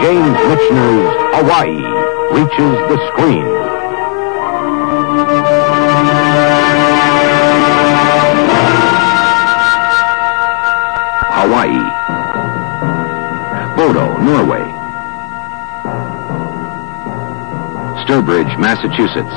James Michener's Hawaii reaches the screen. Hawaii. Bodo, Norway. Sturbridge, Massachusetts.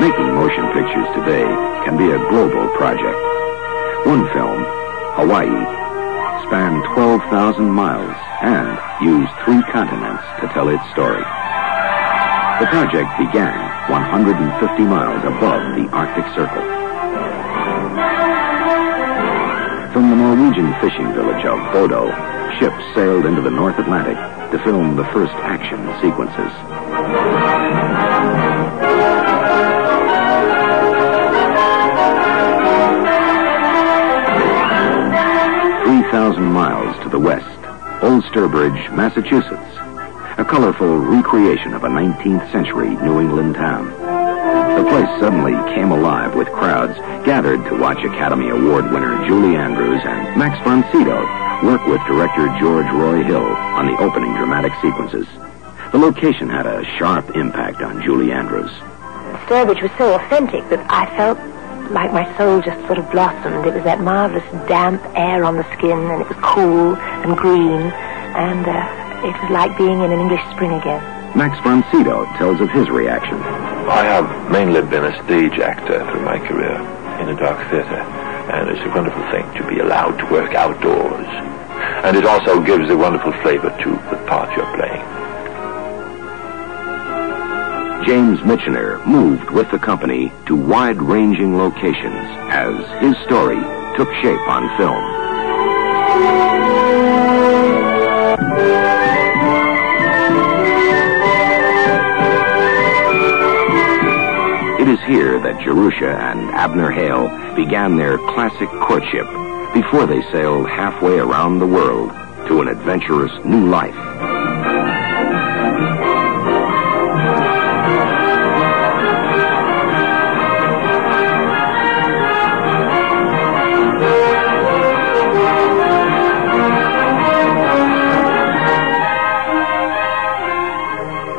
Making motion pictures today can be a global project. One film, Hawaii, spanned 12,000 miles and used 3 continents to tell its story. The project began 150 miles above the Arctic Circle. From the Norwegian fishing village of Bodo, ships sailed into the North Atlantic to film the first action sequences. 3,000 miles to the west, Old Sturbridge, Massachusetts, a colorful recreation of a 19th century New England town. The place suddenly came alive with crowds gathered to watch Academy Award winner Julie Andrews and Max von Sydow work with director George Roy Hill on the opening dramatic sequences. The location had a sharp impact on Julie Andrews. Sturbridge was so authentic that I felt like my soul just sort of blossomed. It was that marvelous damp air on the skin, and it was cool and green, and it was like being in an English spring again. Max von Sydow tells of his reaction. I have mainly been a stage actor through my career in a dark theater, and it's a wonderful thing to be allowed to work outdoors. And it also gives a wonderful flavor to the part you're playing. James Michener moved with the company to wide-ranging locations as his story took shape on film. It is here that Jerusha and Abner Hale began their classic courtship before they sailed halfway around the world to an adventurous new life.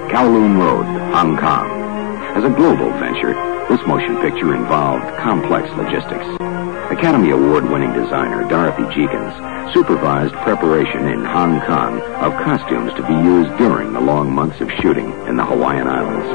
Kowloon Road, Hong Kong. As a global venture, this motion picture involved complex logistics. Academy Award-winning designer Dorothy Jeekins supervised preparation in Hong Kong of costumes to be used during the long months of shooting in the Hawaiian Islands.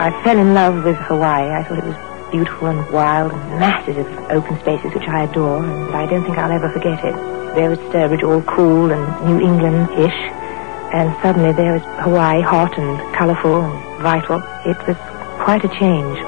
I fell in love with Hawaii. I thought it was beautiful and wild and masses of open spaces, which I adore, and I don't think I'll ever forget it. There was Sturbridge, all cool and New England-ish, and suddenly there was Hawaii, hot and colorful and vital. It was quite a change.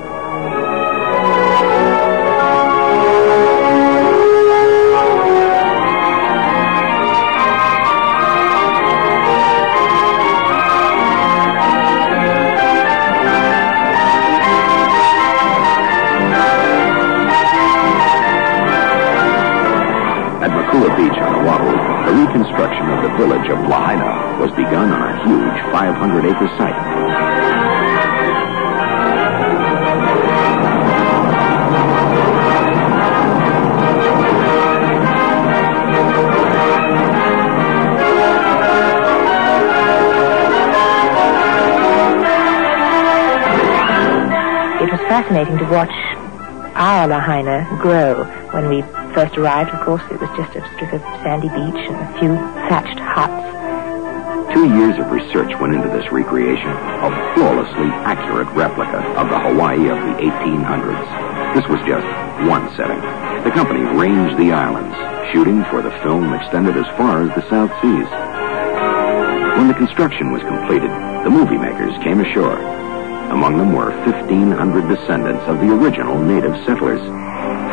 Beach on Oahu, the reconstruction of the village of Lahaina was begun on a huge 500-acre site. It was fascinating to watch our Lahaina grow. When we first arrived, of course, it was just a strip of sandy beach and a few thatched huts. 2 years of research went into this recreation, a flawlessly accurate replica of the Hawaii of the 1800s. This was just one setting. The company ranged the islands. Shooting for the film extended as far as the South Seas. When the construction was completed, the movie makers came ashore. Among them were 1,500 descendants of the original native settlers.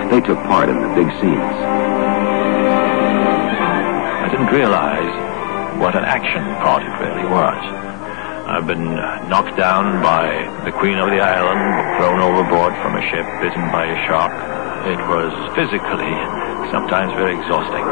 They took part in the big scenes. I didn't realize what an action part it really was. I've been knocked down by the queen of the island, thrown overboard from a ship, bitten by a shark. It was physically sometimes very exhausting.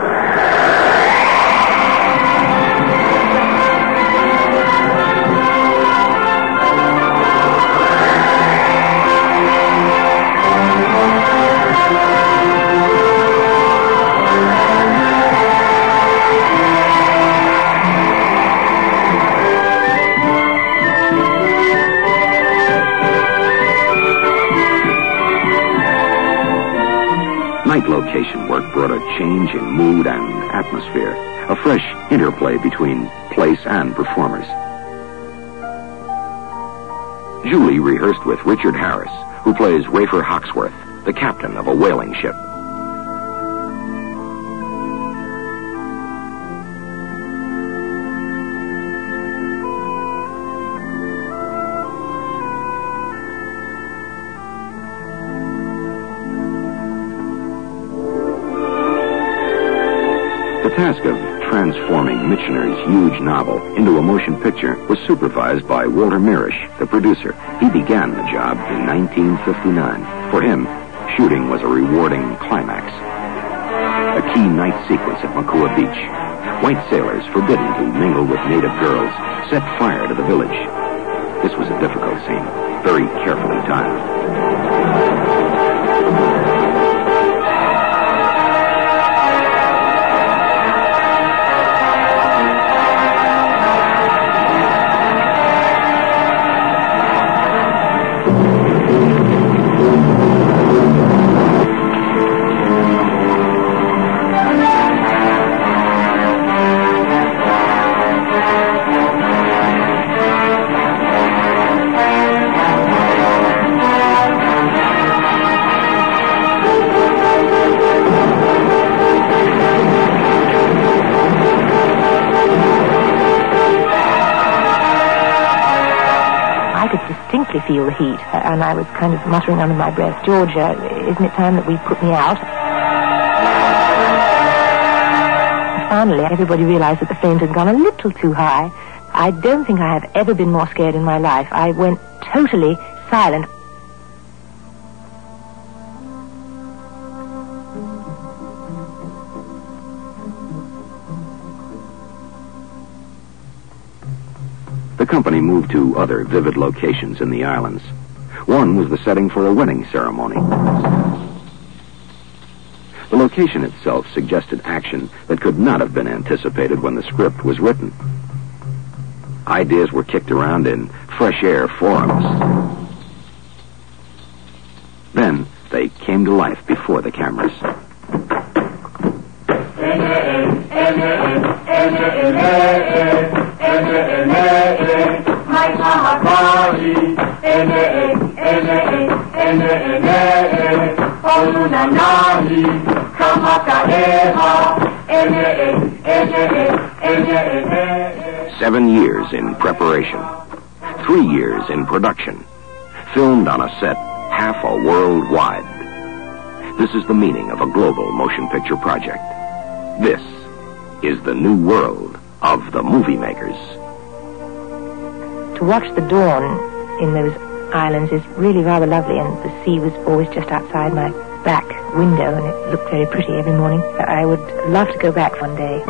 Night location work brought a change in mood and atmosphere, a fresh interplay between place and performers. Julie rehearsed with Richard Harris, who plays Rafer Hawksworth, the captain of a whaling ship. The task of transforming Michener's huge novel into a motion picture was supervised by Walter Mirisch, the producer. He began the job in 1959. For him, shooting was a rewarding climax. A key night sequence at Makua Beach. White sailors, forbidden to mingle with native girls, set fire to the village. This was a difficult scene, very carefully timed. Distinctly feel the heat, and I was kind of muttering under my breath, "Georgia, isn't it time that we put me out?" Finally, everybody realized that the flames had gone a little too high. I don't think I have ever been more scared in my life. I went totally silent. The company moved to other vivid locations in the islands. One was the setting for a wedding ceremony. The location itself suggested action that could not have been anticipated when the script was written. Ideas were kicked around in fresh air forums. Then they came to life before the cameras. Seven years in preparation, 3 years in production, filmed on a set half a world wide. This is the meaning of a global motion picture project. This is the new world of the movie makers. To watch the dawn in those islands is really rather lovely, and the sea was always just outside my back window, and it looked very pretty every morning. I would love to go back one day.